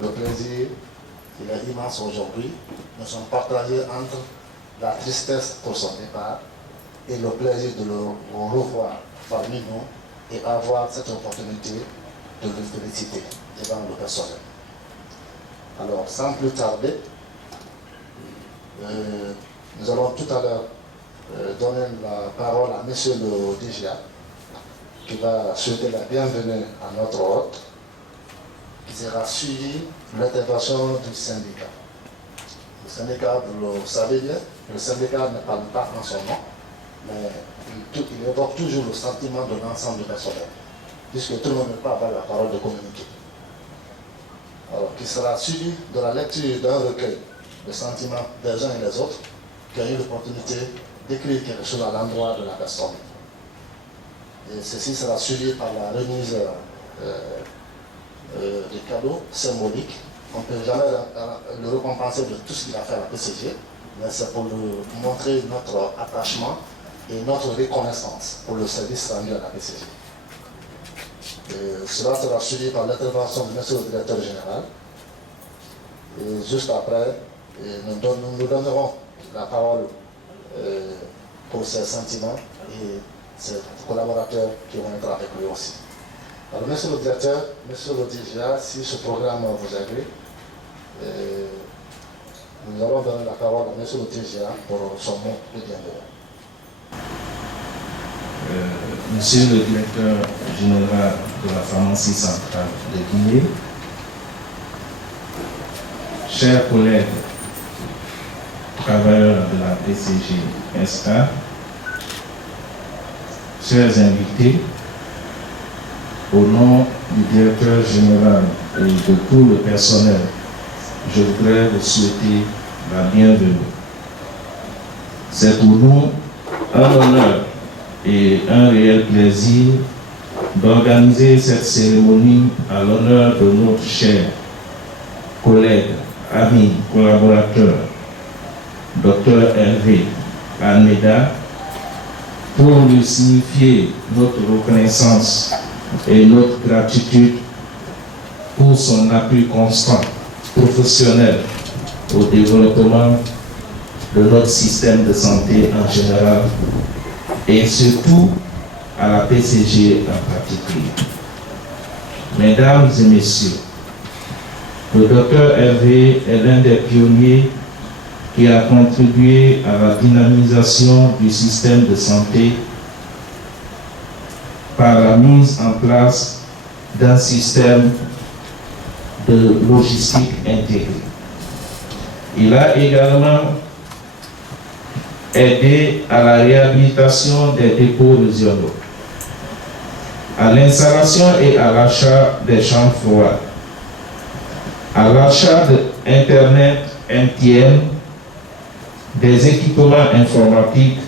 Le plaisir, il est immense aujourd'hui. Nous sommes partagés entre la tristesse pour son départ et le plaisir de le revoir parmi nous et avoir cette opportunité de le féliciter devant le personnel. Alors, sans plus tarder, nous allons tout à l'heure donner la parole à M. le DGA, qui va souhaiter la bienvenue à notre hôte, qui sera suivi de l'intervention du syndicat. Le syndicat, vous le savez bien, le syndicat ne parle pas en son nom, mais il évoque toujours le sentiment de l'ensemble du personnel, puisque tout le monde ne peut pas avoir la parole de communiquer. Alors, qui sera suivi de la lecture d'un recueil de sentiments des uns et des autres, qui a eu l'opportunité d'écrire quelque chose à l'endroit de la personne. Et ceci sera suivi par la remise des cadeaux symboliques. On ne peut jamais le récompenser de tout ce qu'il a fait à la PCG, mais c'est pour lui montrer notre attachement et notre reconnaissance pour le service rendu à la PCG. Et cela sera suivi par l'intervention du monsieur le directeur général. Et juste après, nous donnerons la parole pour ses sentiments et ses collaborateurs qui vont être avec lui aussi. Alors, monsieur le directeur, monsieur le DGA, si ce programme vous agrée, nous allons donner la parole à monsieur le DGA pour son mot de bienvenue. Monsieur le directeur général de la pharmacie centrale de Guinée, chers collègues travailleurs de la PCG SA, chers invités, au nom du directeur général et de tout le personnel, je voudrais vous souhaiter la bienvenue. C'est pour nous un honneur et un réel plaisir d'organiser cette cérémonie à l'honneur de notre cher collègue, ami, collaborateur, Dr Hervé Almeida, pour lui signifier notre reconnaissance et notre gratitude pour son appui constant, professionnel, au développement de notre système de santé en général et surtout à la PCG en particulier. Mesdames et messieurs, le Dr Hervé est l'un des pionniers qui a contribué à la dynamisation du système de santé par la mise en place d'un système de logistique intégré. Il a également aidé à la réhabilitation des dépôts régionaux, à l'installation et à l'achat des chambres froides, à l'achat d'Internet MTN, des équipements informatiques,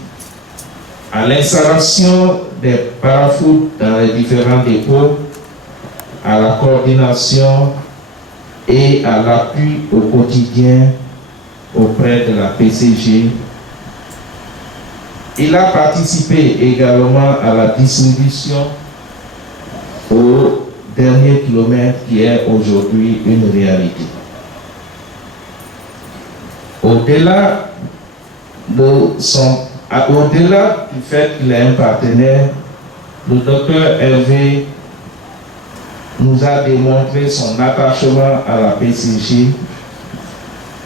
à l'installation des parafoot dans les différents dépôts, à la coordination et à l'appui au quotidien auprès de la PCG. Il a participé également à la distribution au dernier kilomètre qui est aujourd'hui une réalité. Au-delà du fait qu'il est un partenaire, le docteur Hervé nous a démontré son attachement à la PCG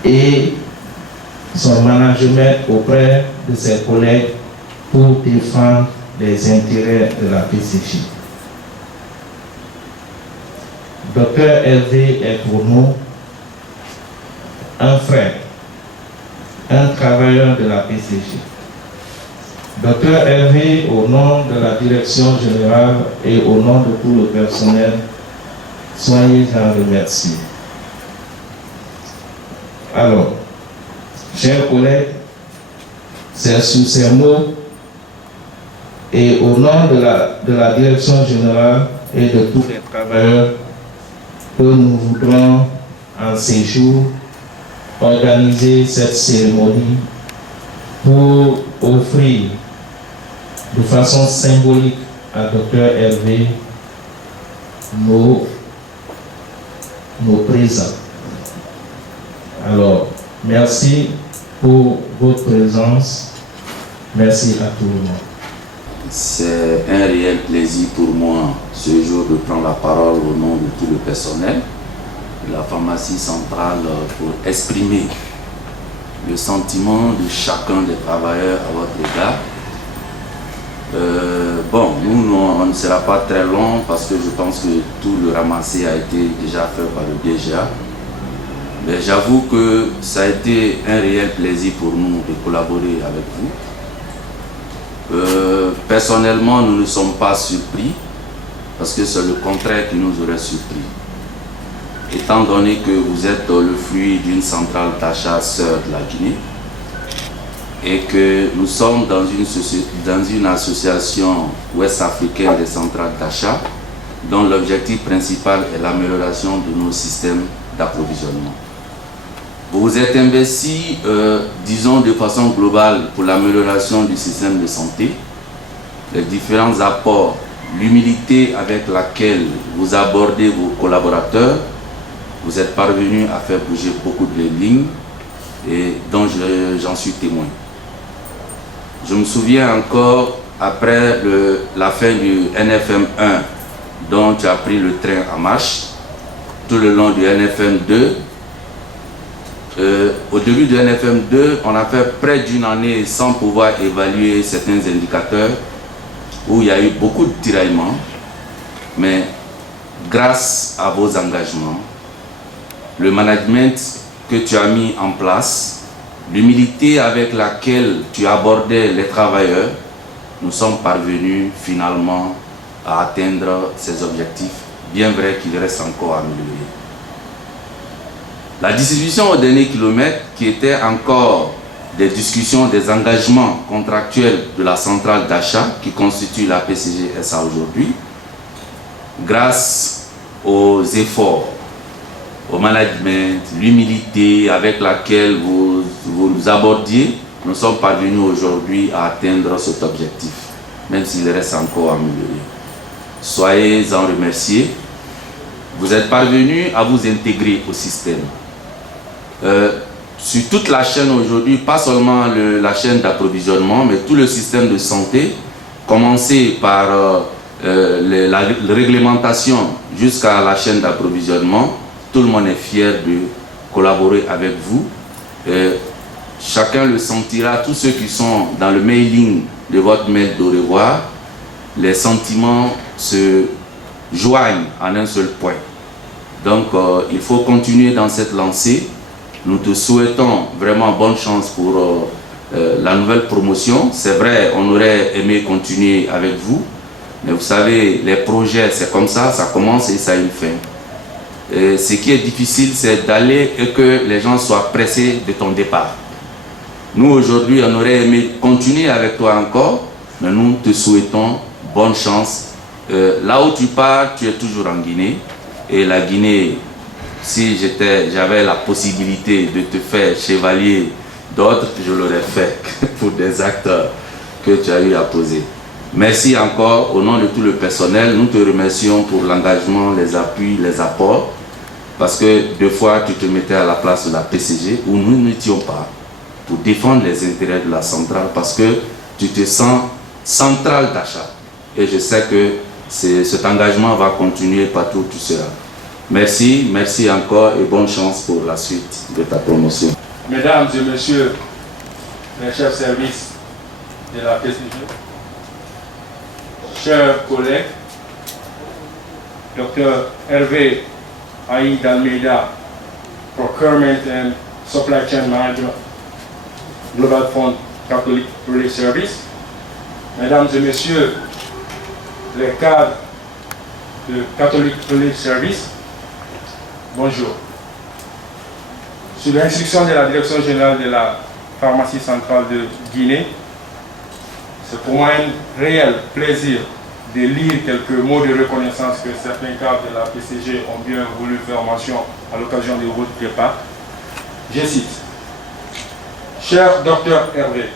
et son management auprès de ses collègues pour défendre les intérêts de la PCG. Docteur Hervé est pour nous un frère, un travailleur de la PCG. Docteur Hervé, au nom de la direction générale et au nom de tout le personnel, soyez en remerciés. Alors, chers collègues, c'est sous ces mots et au nom de la direction générale et de tous les travailleurs que nous voudrons en ces jours organiser cette cérémonie pour offrir de façon symbolique à Dr Hervé nos présents. Alors, merci pour votre présence. Merci à tout le monde. C'est un réel plaisir pour moi ce jour de prendre la parole au nom de tout le personnel de la pharmacie centrale pour exprimer le sentiment de chacun des travailleurs à votre égard. Nous, on ne sera pas très long parce que je pense que tout le ramassé a été déjà fait par le DGA. Mais j'avoue que ça a été un réel plaisir pour nous de collaborer avec vous. Personnellement, nous ne sommes pas surpris parce que c'est le contraire qui nous aurait surpris. Étant donné que vous êtes le fruit d'une centrale d'achat sœur de la Guinée et que nous sommes dans une association ouest-africaine des centrales d'achat dont l'objectif principal est l'amélioration de nos systèmes d'approvisionnement. Vous vous êtes investi, disons de façon globale, pour l'amélioration du système de santé, les différents apports, l'humilité avec laquelle vous abordez vos collaborateurs. Vous êtes parvenu à faire bouger beaucoup de lignes et dont j'en suis témoin. Je me souviens encore, après la fin du NFM 1, dont tu as pris le train en marche, tout le long du NFM 2. Au début du NFM 2, on a fait près d'une année sans pouvoir évaluer certains indicateurs où il y a eu beaucoup de tiraillements, mais grâce à vos engagements, le management que tu as mis en place, l'humilité avec laquelle tu abordais les travailleurs, nous sommes parvenus finalement à atteindre ces objectifs, bien vrai qu'il reste encore à améliorer. La distribution au dernier kilomètre, qui était encore des discussions, des engagements contractuels de la centrale d'achat qui constitue la PCG SA aujourd'hui, grâce aux efforts, au management, l'humilité avec laquelle vous nous abordiez, nous sommes parvenus aujourd'hui à atteindre cet objectif, même s'il reste encore à améliorer. Soyez en remerciés. Vous êtes parvenus à vous intégrer au système. Sur toute la chaîne aujourd'hui, pas seulement la chaîne d'approvisionnement, mais tout le système de santé, commencé par la réglementation jusqu'à la chaîne d'approvisionnement, tout le monde est fier de collaborer avec vous. Chacun le sentira, tous ceux qui sont dans le mailing de votre mail d'au revoir, les sentiments se joignent en un seul point. Donc il faut continuer dans cette lancée. Nous te souhaitons vraiment bonne chance pour la nouvelle promotion. C'est vrai, on aurait aimé continuer avec vous, mais vous savez, les projets, c'est comme ça commence et ça a une fin. Et ce qui est difficile, c'est d'aller et que les gens soient pressés de ton départ. Nous, aujourd'hui, on aurait aimé continuer avec toi encore, mais nous te souhaitons bonne chance. Là où tu pars, tu es toujours en Guinée. Et la Guinée, si j'avais la possibilité de te faire chevalier d'autres, je l'aurais fait pour des actes que tu as eu à poser. Merci encore au nom de tout le personnel. Nous te remercions pour l'engagement, les appuis, les apports. Parce que deux fois, tu te mettais à la place de la PCG où nous n'étions pas pour défendre les intérêts de la centrale parce que tu te sens centrale d'achat. Et je sais que cet engagement va continuer partout où tu seras. Merci, merci encore et bonne chance pour la suite de ta promotion. Mesdames et messieurs les chefs de service de la PCG, chers collègues, Dr Hervé Aïd Almeida, Procurement and Supply Chain Manager, Global Fund Catholic Relief Service, Mesdames et messieurs les cadres de Catholic Relief Service, bonjour. Sous l'instruction de la Direction générale de la pharmacie centrale de Guinée, c'est pour moi un réel plaisir de lire quelques mots de reconnaissance que certains cadres de la PCG ont bien voulu faire mention à l'occasion de votre départ. Je cite: Cher Dr Hervé,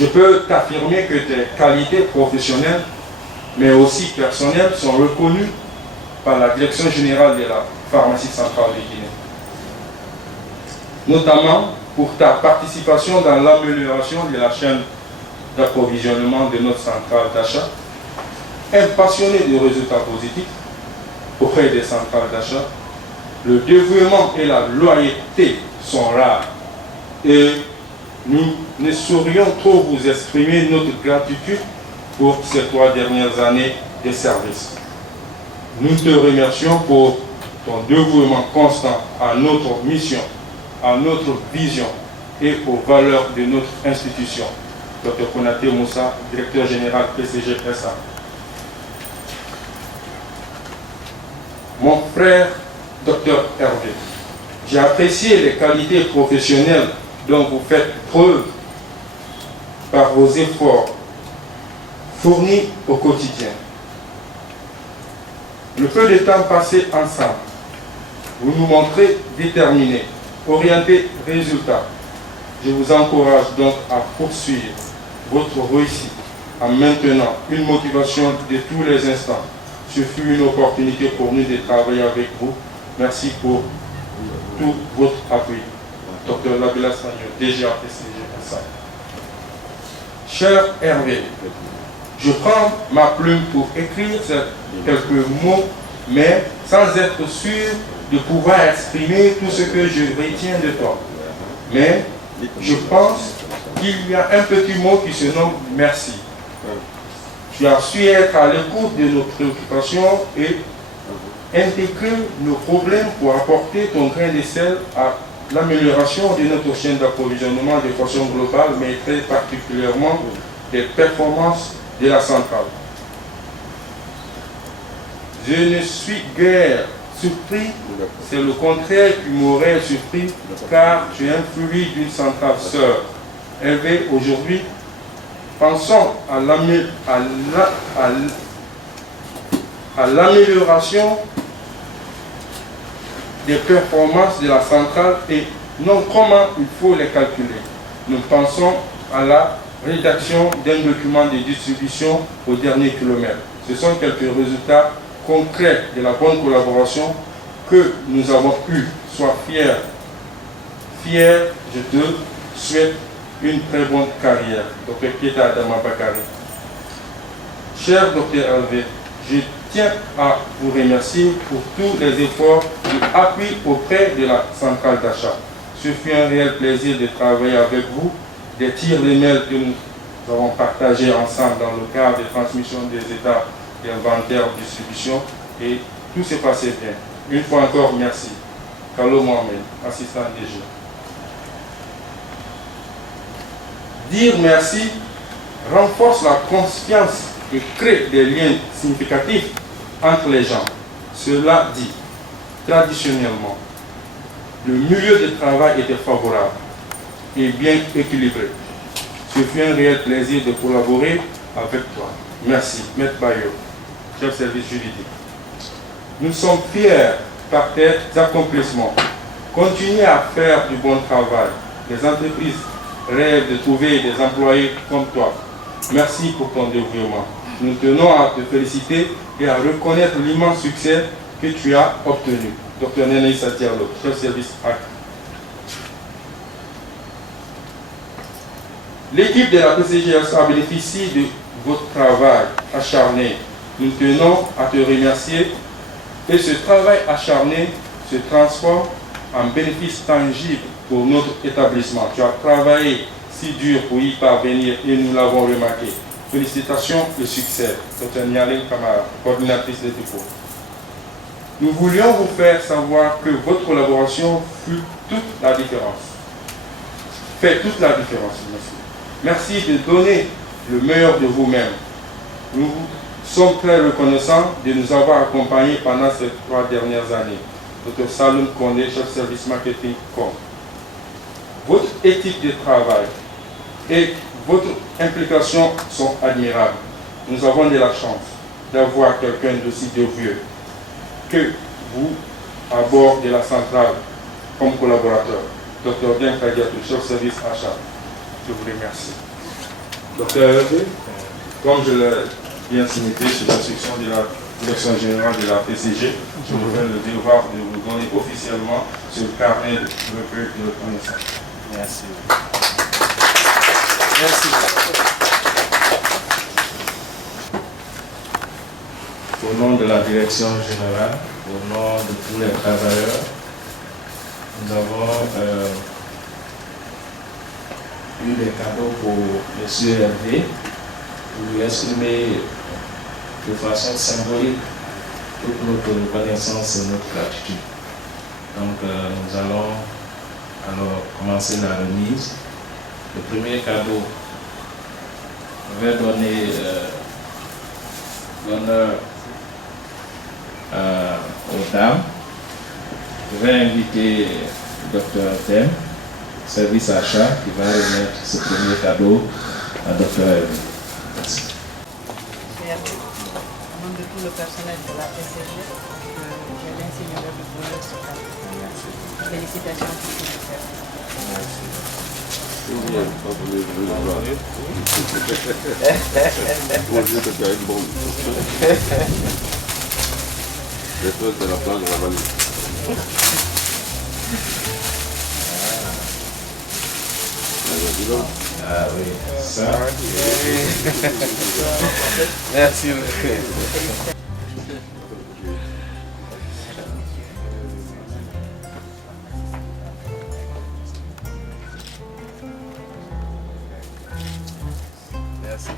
Je peux t'affirmer que tes qualités professionnelles, mais aussi personnelles, sont reconnues par la Direction générale de la pharmacie centrale de Guinée. Notamment pour ta participation dans l'amélioration de la chaîne d'approvisionnement de notre centrale d'achat. Un passionné de résultats positifs auprès des centrales d'achat. Le dévouement et la loyauté sont rares et nous ne saurions trop vous exprimer notre gratitude pour ces 3 dernières années de service. Nous te remercions pour ton dévouement constant à notre mission, à notre vision et aux valeurs de notre institution. Dr Konaté Moussa, directeur général PCG SA. Mon frère, Dr Hervé, j'ai apprécié les qualités professionnelles dont vous faites preuve par vos efforts fournis au quotidien. Le peu de temps passé ensemble, vous nous montrez déterminés, orientés résultats. Je vous encourage donc à poursuivre votre réussite en maintenant une motivation de tous les instants. Ce fut une opportunité pour nous de travailler avec vous. Merci pour tout votre appui. Dr Labila Sagno, DGA PCG SA. Cher Hervé, je prends ma plume pour écrire quelques mots, mais sans être sûr de pouvoir exprimer tout ce que je retiens de toi. Mais je pense qu'il y a un petit mot qui se nomme merci. Tu as su être à l'écoute de nos préoccupations et intégrer nos problèmes pour apporter ton grain de sel à l'amélioration de notre chaîne d'approvisionnement de façon globale, mais très particulièrement des performances de la centrale. Je ne suis guère surpris, c'est le contraire qui m'aurait surpris, car tu es un fruit d'une centrale sœur. Hervé, aujourd'hui, pensons à l'amélioration des performances de la centrale et non comment il faut les calculer. Nous pensons à la rédaction d'un document de distribution au dernier kilomètre. Ce sont quelques résultats concrets de la bonne collaboration que nous avons eus. Sois fier. Fier, je te souhaite une très bonne carrière. Dr Pieta Adama Bakari. Cher Dr Hervé, je tiens à vous remercier pour tous les efforts d'appui auprès de la centrale d'achat. Ce fut un réel plaisir de travailler avec vous, des tirs de mail que nous avons partagés ensemble dans le cadre de transmission des états d'inventaire distribution et tout s'est passé bien. Une fois encore, merci. Carlo Mohamed, assistant DG. Dire merci renforce la confiance et crée des liens significatifs entre les gens. Cela dit, traditionnellement, le milieu de travail était favorable et bien équilibré. Ce fut un réel plaisir de collaborer avec toi. Merci, Maître Bayo, chef service juridique. Nous sommes fiers par tes accomplissements. Continuez à faire du bon travail. Les entreprises rêvent de trouver des employés comme toi. Merci pour ton dévouement. Nous tenons à te féliciter et à reconnaître l'immense succès que tu as obtenu. Dr Nene Satialo, chef service AC. L'équipe de la PCGSA bénéficie de votre travail acharné. Nous tenons à te remercier et ce travail acharné se transforme en bénéfice tangible pour notre établissement. Tu as travaillé si dur pour y parvenir et nous l'avons remarqué. Félicitations et succès. Dr Nialing Kamara, coordinatrice des dépôts. Nous voulions vous faire savoir que votre collaboration fut toute la différence. Fait toute la différence, monsieur. Merci de donner le meilleur de vous-même. Nous sommes très reconnaissants de nous avoir accompagnés pendant ces 3 dernières années. Dr Saloum Kondé, chef service marketing com. Votre éthique de travail et votre implication sont admirables. Nous avons de la chance d'avoir quelqu'un d'aussi dévoué que vous à bord de la centrale comme collaborateur. Dr Dien Kadiatou, chef service achat. Je vous remercie. Docteur Hervé, comme je l'ai bien signé sur l'instruction de la Direction générale de la PCG, je vous fais le devoir de vous donner officiellement ce carnet de recueil de reconnaissance. Merci. Merci. Au nom de la direction générale, au nom de tous les travailleurs, nous avons eu des cadeaux pour M. Hervé, pour lui exprimer de façon symbolique toute notre reconnaissance et notre gratitude. Donc nous allons alors commencer la remise. Le premier cadeau, je vais donner l'honneur aux dames. Je vais inviter le docteur Dem, service achat, qui va remettre ce premier cadeau à Dr. Hervé. Merci. Au nom de tout le personnel de la PCG, j'ai l'insigne de vous donner ce cadeau. Félicitations pour tout le service. Ah oui, ça. Merci. Merci.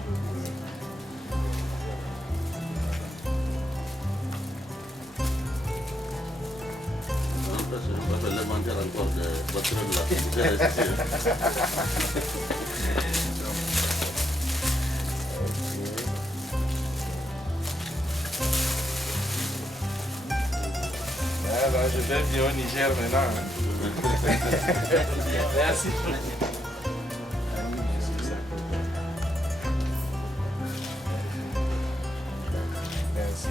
Alors, je vais bien au Niger maintenant. Merci. Merci.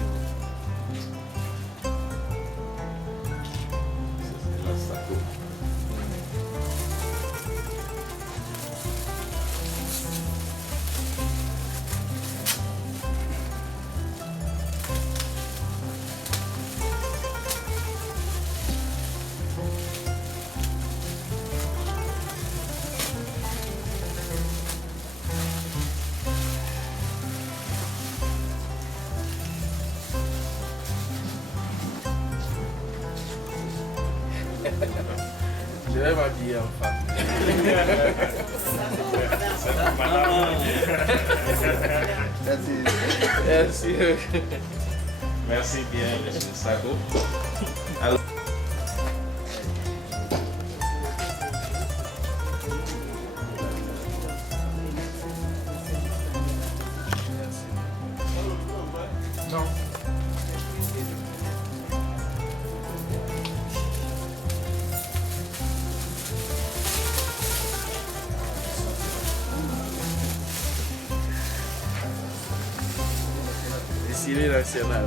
Je vais m'habiller en femme. Merci. Merci bien, M. Sako. Alors, Décilé national.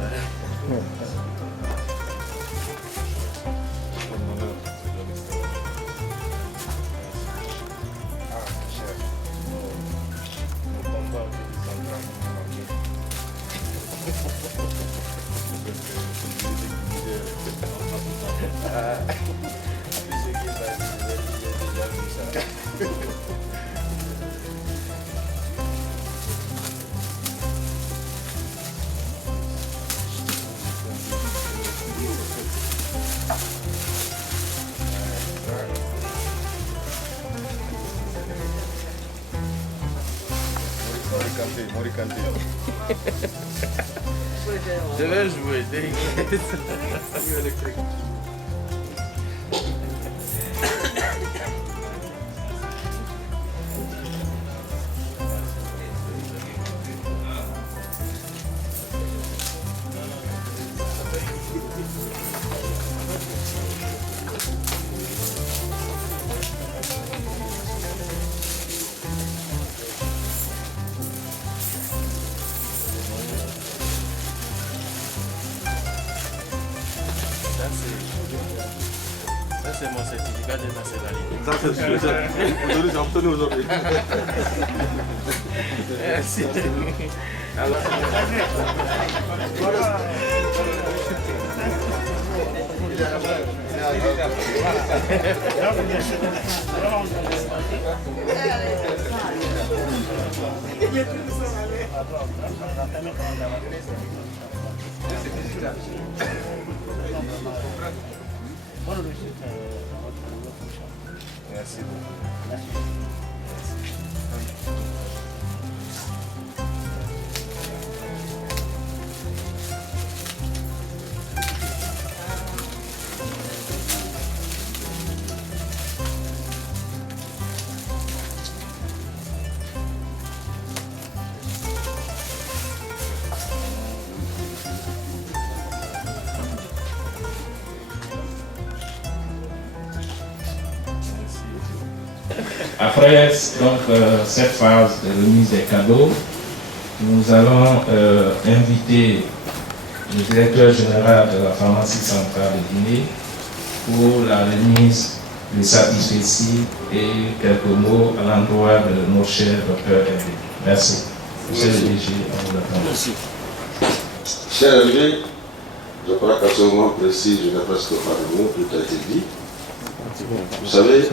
Je vais jouer, t'inquiète. Ça, c'est mon certificat de nationalité. Aujourd'hui, j'ai obtenu aujourd'hui. Merci. Alors, merci beaucoup. Après donc, cette phase de remise des cadeaux, nous allons inviter le directeur général de la pharmacie centrale de Guinée pour la remise des satisfecits et quelques mots à l'endroit de nos chers docteurs Hervé. Merci. Monsieur le DG, on vous attend. Merci. Cher Hervé, je crois qu'à ce moment précis, je n'ai presque pas de mots, tout a été dit. Vous savez,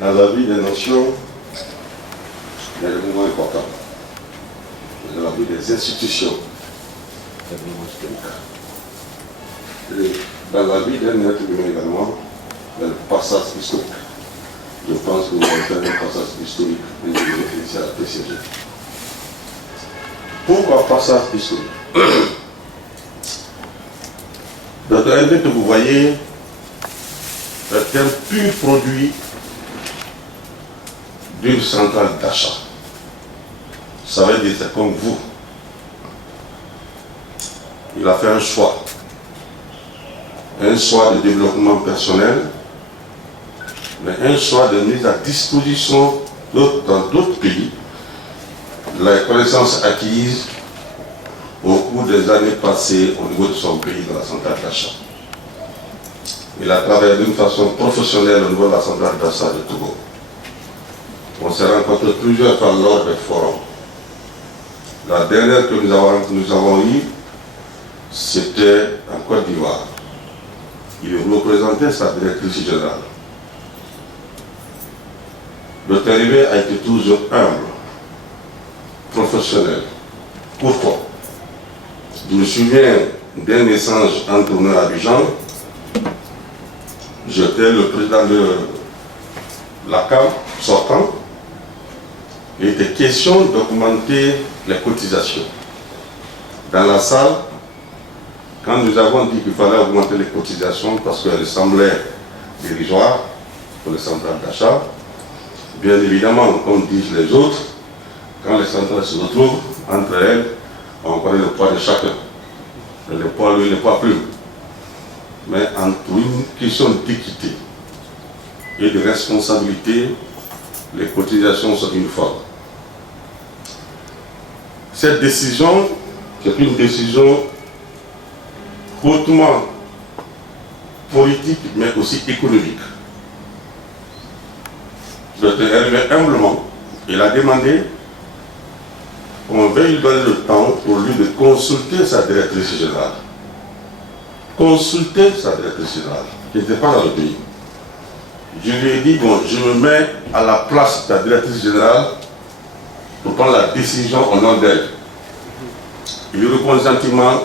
dans la vie des nations, il y a des moments importants. Dans la vie des institutions, il y a des moments historiques. Et dans la vie d'un être humain également, il y a le passage historique. Je pense que vous allez faire un passage historique et vous allez initier à la PCG. Pourquoi passage historique? Notre Hervé que vous voyez est un pur produit d'une centrale d'achat. Ça veut dire c'est comme vous. Il a fait un choix de développement personnel, mais un choix de mise à disposition dans d'autres pays, les connaissances acquises au cours des années passées au niveau de son pays dans la centrale d'achat. Il a travaillé d'une façon professionnelle au niveau de la centrale d'achat de Togo. On s'est rencontrés plusieurs fois lors des forums. La dernière que nous avons eue, c'était en Côte d'Ivoire. Il représentait sa directrice générale. Notre arrivée a été toujours humble, professionnel, courtois. Je me souviens d'un échange entre nous à Abidjan. J'étais le président de la CAM sortant. Il était question d'augmenter les cotisations. Dans la salle, quand nous avons dit qu'il fallait augmenter les cotisations parce qu'elles semblaient dérisoires pour les centrales d'achat, bien évidemment, comme disent les autres, quand les centrales se retrouvent entre elles, on connaît le poids de chacun. Le poids, lui, n'est pas plus. Mais entre une question d'équité et de responsabilité, les cotisations sont uniformes. Cette décision, c'est une décision hautement politique, mais aussi économique. Dr. Hervé, humblement, il a demandé qu'on veuille lui donner le temps pour lui de consulter sa directrice générale. Consulter sa directrice générale, qui n'était pas dans le pays. Je lui ai dit, bon, je me mets à la place de la directrice générale pour prendre la décision au nom d'elle. Il lui répond gentiment,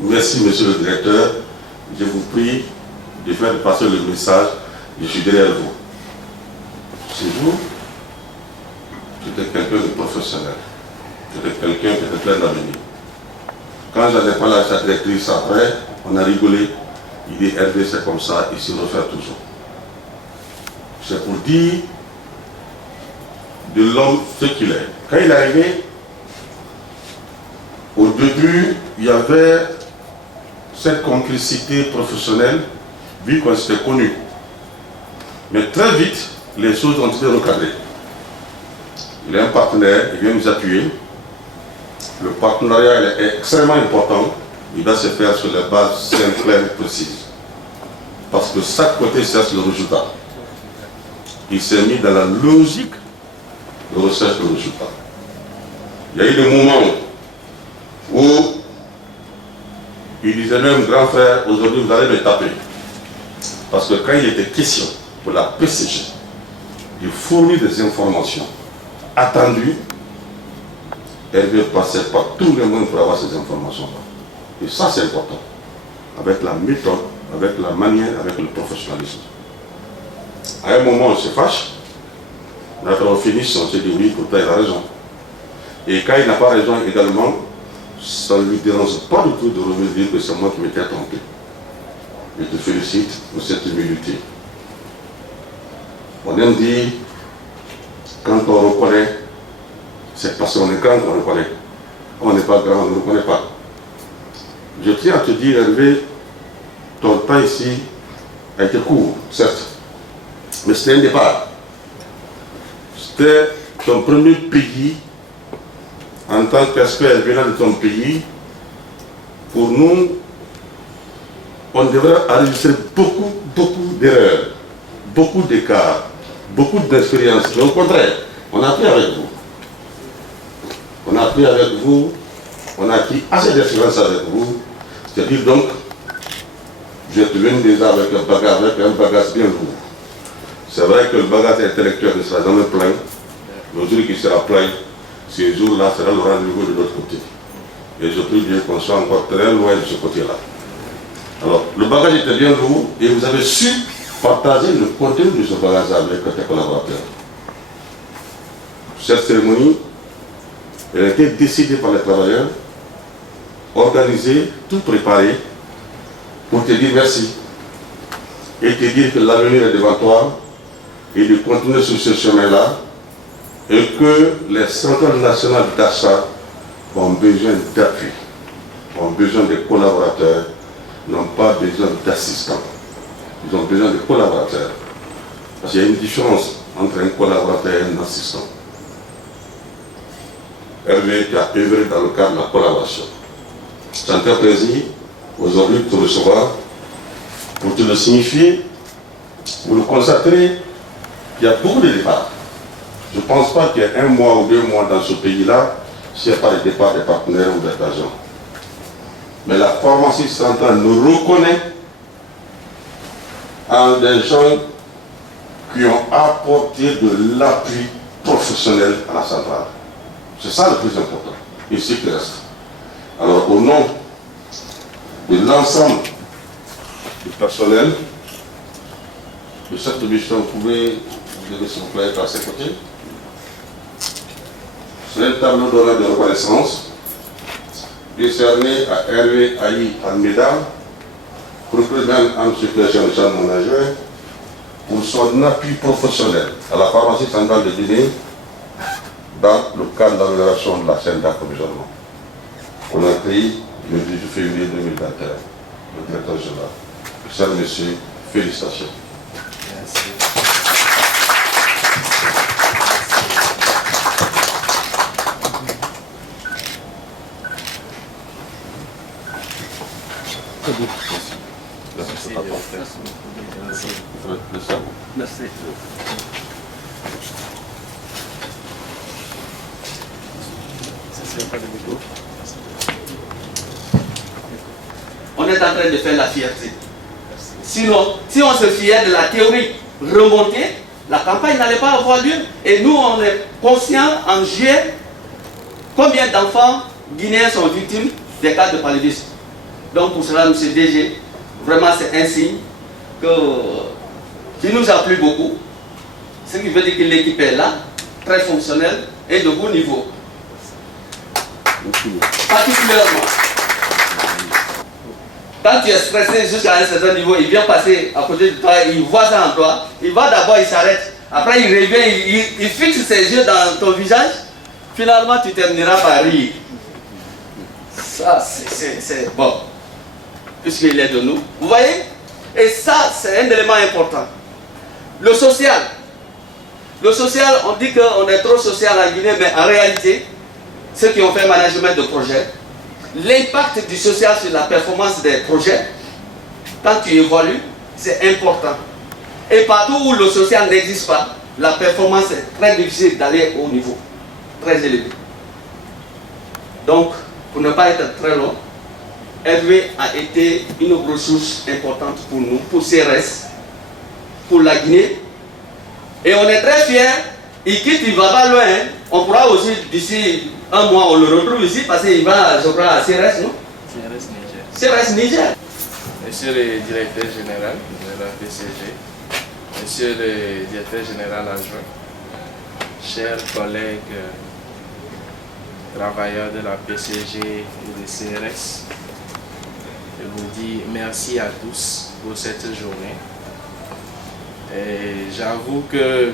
merci monsieur le directeur, je vous prie de faire passer le message, je suis derrière vous. C'est vous, j'étais quelqu'un de professionnel, j'étais quelqu'un qui était plein d'avenir. Quand j'avais parlé à sa directrice après, on a rigolé, il dit Hervé c'est comme ça, il se refait toujours. C'est pour dire de l'homme ce qu'il est. Quand il est arrivé, au début, il y avait cette complicité professionnelle, vu qu'on s'était connus. Mais très vite, les choses ont été recadrées. Il est un partenaire, il vient nous appuyer. Le partenariat est extrêmement important. Il va se faire sur les bases simples, claires et précises. Parce que chaque côté cherche le résultat. Il s'est mis dans la logique de recherche de résultats. Il y a eu des moments où il disait même, grand frère, aujourd'hui vous allez me taper. Parce que quand il était question pour la PCG de fournir des informations attendues, Hervé passait par tous les moyens pour avoir ces informations-là. Et ça c'est important. Avec la méthode, avec la manière, avec le professionnalisme. À un moment on se fâche, mais après on finit, on se dit oui, pourtant il a raison. Et quand il n'a pas raison également, ça ne lui dérange pas du tout de revenir dire que c'est moi qui m'étais trompé. Je te félicite pour cette humilité. On aime dire, quand on reconnaît, c'est parce qu'on est grand qu'on reconnaît. On n'est pas grand, on ne reconnaît pas. Je tiens à te dire, Hervé, ton temps ici a été court, certes, mais c'était un départ. C'était ton premier pays en tant qu'expert venant de ton pays. Pour nous, on devrait enregistrer beaucoup d'erreurs, beaucoup d'écarts, beaucoup d'expériences. Mais au contraire, on a appris avec vous. On a appris avec vous, on a acquis assez d'expérience avec vous. C'est-à-dire donc, vous êtes venu déjà avec un bagage bien lourd. C'est vrai que le bagage intellectuel ne sera jamais plein. Le jour qui sera plein, ces jours-là sera le rendez-vous de l'autre côté. Et je prie Dieu qu'on soit encore très loin de ce côté-là. Alors, le bagage était bien lourd et vous avez su partager le contenu de ce bagage avec tes collaborateurs. Cette cérémonie, elle a été décidée par les travailleurs, organisée, tout préparé, pour te dire merci et te dire que l'avenir est devant toi et de continuer sur ce chemin-là et que les centrales nationales d'achat ont besoin d'appui, ont besoin de collaborateurs, n'ont pas besoin d'assistants. Ils ont besoin de collaborateurs. Parce qu'il y a une différence entre un collaborateur et un assistant. Hervé qui a œuvré dans le cadre de la collaboration. C'est un très plaisir aujourd'hui de te recevoir pour te le signifier, pour le constater qu'il y a beaucoup de départs. Je ne pense pas qu'il y ait 1 mois ou 2 mois dans ce pays-là s'il n'y a pas de départ des partenaires ou des agents. Mais la pharmacie centrale nous reconnaît en des gens qui ont apporté de l'appui professionnel à la centrale. C'est ça le plus important. Et ce qui reste. Alors, au nom de l'ensemble du personnel de cette mission, vous pouvez vous lever s'il vous plaît à ses côtés. C'est un tableau d'honneur de reconnaissance décerné à Hervé Aïe Almeida, représentant en secrétaire général manager, pour son appui professionnel à la pharmacie centrale de Guinée dans le cadre de l'amélioration de la chaîne d'approvisionnement. On a pris le 18 février 2021, le directeur général. Chers messieurs, félicitations. Merci. Merci. On est en train de faire la fierté. Sinon, si on se fiait de la théorie remontée, la campagne n'allait pas avoir lieu. Et nous, on est conscients en juillet combien d'enfants guinéens sont victimes des cas de paludisme. Donc pour cela, M. DG, vraiment c'est un signe qui nous a plu beaucoup. Ce qui veut dire que l'équipe est là, très fonctionnelle et de haut niveau. Particulièrement. Quand tu es stressé jusqu'à un certain niveau, il vient passer à côté de toi, il voit ça en toi, il va d'abord, il s'arrête, après il revient, il fixe ses yeux dans ton visage, finalement tu termineras par rire. Ça, c'est bon, puisqu'il est de nous. Vous voyez? Et ça, c'est un élément important. Le social, on dit qu'on est trop social en Guinée, mais en réalité, ceux qui ont fait management de projet, l'impact du social sur la performance des projets, quand tu évolues, c'est important. Et partout où le social n'existe pas, la performance est très difficile d'aller au niveau très élevé. Donc, pour ne pas être très long, Hervé a été une ressource importante pour nous, pour CRS, pour la Guinée. Et on est très fiers. Il quitte, il ne va pas loin. Hein. On pourra aussi, d'ici un mois, on le retrouve ici parce qu'il va, je crois, à CRS, non? CRS Niger. CRS Niger. Monsieur le directeur général de la PCG, monsieur le directeur général adjoint, chers collègues travailleurs de la PCG et de CRS, je vous dis merci à tous pour cette journée. Et j'avoue que,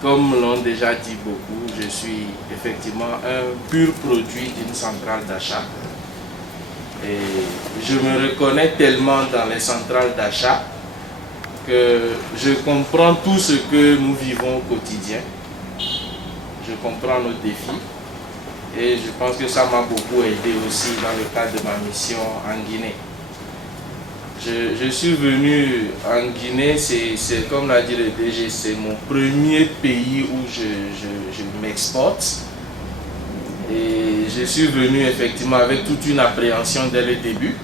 comme l'ont déjà dit beaucoup, je suis effectivement un pur produit d'une centrale d'achat. Et je me reconnais tellement dans les centrales d'achat que je comprends tout ce que nous vivons au quotidien. Je comprends nos défis. Et je pense que ça m'a beaucoup aidé aussi dans le cadre de ma mission en Guinée. Je suis venu en Guinée, c'est comme l'a dit le DG, c'est mon premier pays où je m'exporte. Et je suis venu effectivement avec toute une appréhension dès le début.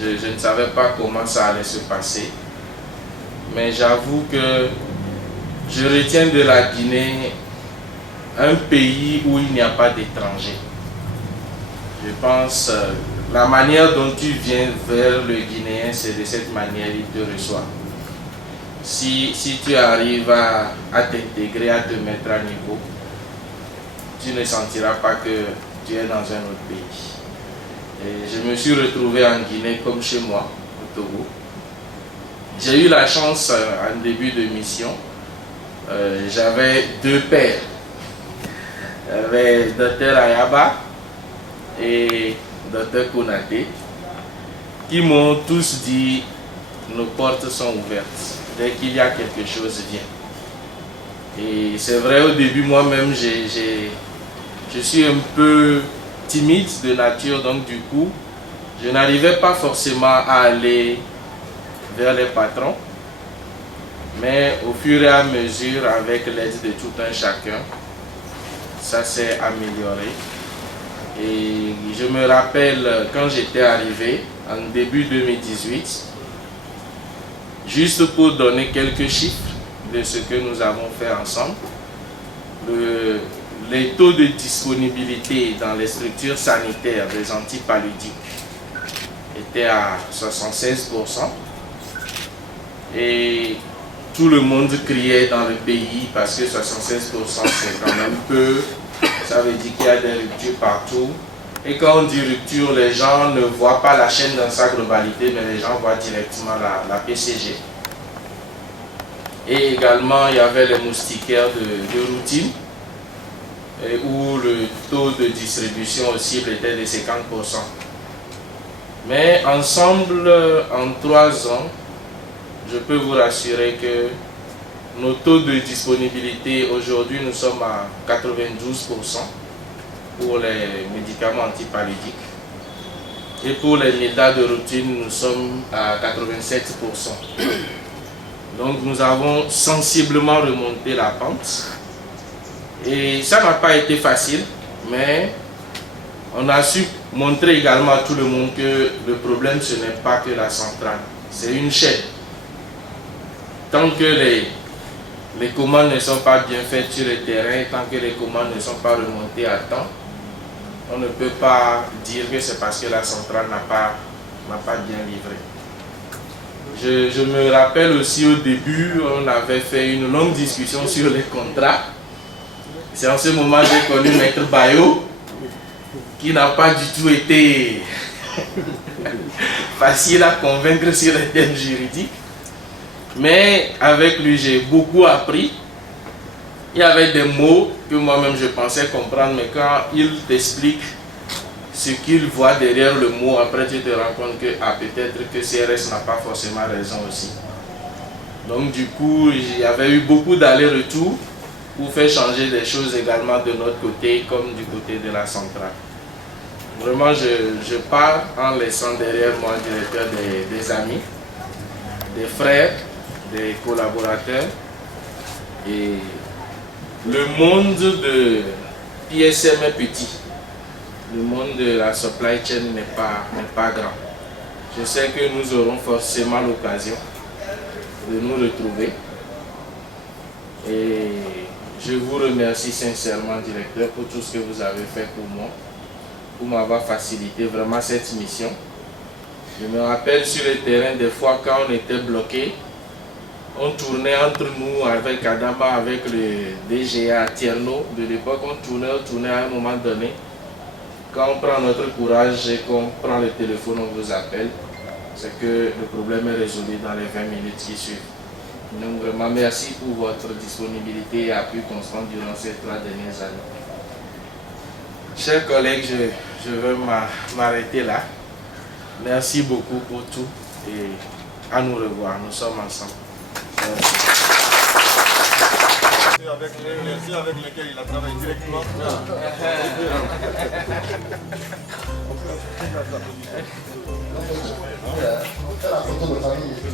Je ne savais pas comment ça allait se passer. Mais j'avoue que je retiens de la Guinée un pays où il n'y a pas d'étrangers. Je pense la manière dont tu viens vers le Guinéen, c'est de cette manière qu'il te reçoit. Si tu arrives à t'intégrer, à te mettre à niveau, tu ne sentiras pas que tu es dans un autre pays. Et je me suis retrouvé en Guinée comme chez moi, au Togo. J'ai eu la chance en début de mission, j'avais deux pères. J'avais Dr Ayaba et Dr Konaté qui m'ont tous dit nos portes sont ouvertes. Dès qu'il y a quelque chose, viens. Et c'est vrai, au début, moi-même, je suis un peu timide de nature, donc du coup, je n'arrivais pas forcément à aller vers les patrons. Mais au fur et à mesure, avec l'aide de tout un chacun, ça s'est amélioré. Et je me rappelle quand j'étais arrivé, en début 2018, juste pour donner quelques chiffres de ce que nous avons fait ensemble, les taux de disponibilité dans les structures sanitaires des antipaludiques étaient à 76%. Et tout le monde criait dans le pays parce que 76% c'est quand même peu. Ça veut dire qu'il y a des ruptures partout. Et quand on dit rupture, les gens ne voient pas la chaîne dans sa globalité, mais les gens voient directement la PCG. Et également, il y avait les moustiquaires de routine, où le taux de distribution aux cibles était de 50%. Mais ensemble, en 3 ans, je peux vous rassurer que nos taux de disponibilité, aujourd'hui, nous sommes à 92% pour les médicaments antipaludiques. Et pour les médas de routine, nous sommes à 87%. Donc nous avons sensiblement remonté la pente. Et ça n'a pas été facile, mais on a su montrer également à tout le monde que le problème, ce n'est pas que la centrale, c'est une chaîne. Tant que les commandes ne sont pas bien faites sur le terrain, tant que les commandes ne sont pas remontées à temps, on ne peut pas dire que c'est parce que la centrale n'a pas bien livré. Je me rappelle aussi au début, on avait fait une longue discussion sur les contrats. C'est en ce moment que j'ai connu Maître Bayo, qui n'a pas du tout été facile à convaincre sur les thèmes juridiques. Mais avec lui, j'ai beaucoup appris. Il y avait des mots que moi-même je pensais comprendre, mais quand il t'explique ce qu'il voit derrière le mot, après tu te rends compte que peut-être que CRS n'a pas forcément raison aussi. Donc du coup, il y avait eu beaucoup d'allers-retours pour faire changer des choses également de notre côté comme du côté de la centrale. Vraiment, je pars en laissant derrière moi directeur des amis, des frères, des collaborateurs Et le monde de PSM est petit. Le monde de la supply chain n'est pas grand. Je sais que nous aurons forcément l'occasion de nous retrouver. Et je vous remercie sincèrement, directeur, pour tout ce que vous avez fait pour moi, pour m'avoir facilité vraiment cette mission. Je me rappelle sur le terrain, des fois quand on était bloqué, on tournait entre nous avec Adama, avec le DGA Tierno de l'époque, on tournait à un moment donné. Quand on prend notre courage et qu'on prend le téléphone, on vous appelle, c'est que le problème est résolu dans les 20 minutes qui suivent. Donc vraiment merci pour votre disponibilité et appui constant durant ces 3 dernières années. Chers collègues, je vais m'arrêter là. Merci beaucoup pour tout et à nous revoir. Nous sommes ensemble. Merci. Avec lesquels il a travaillé directement. La photo de famille et puis...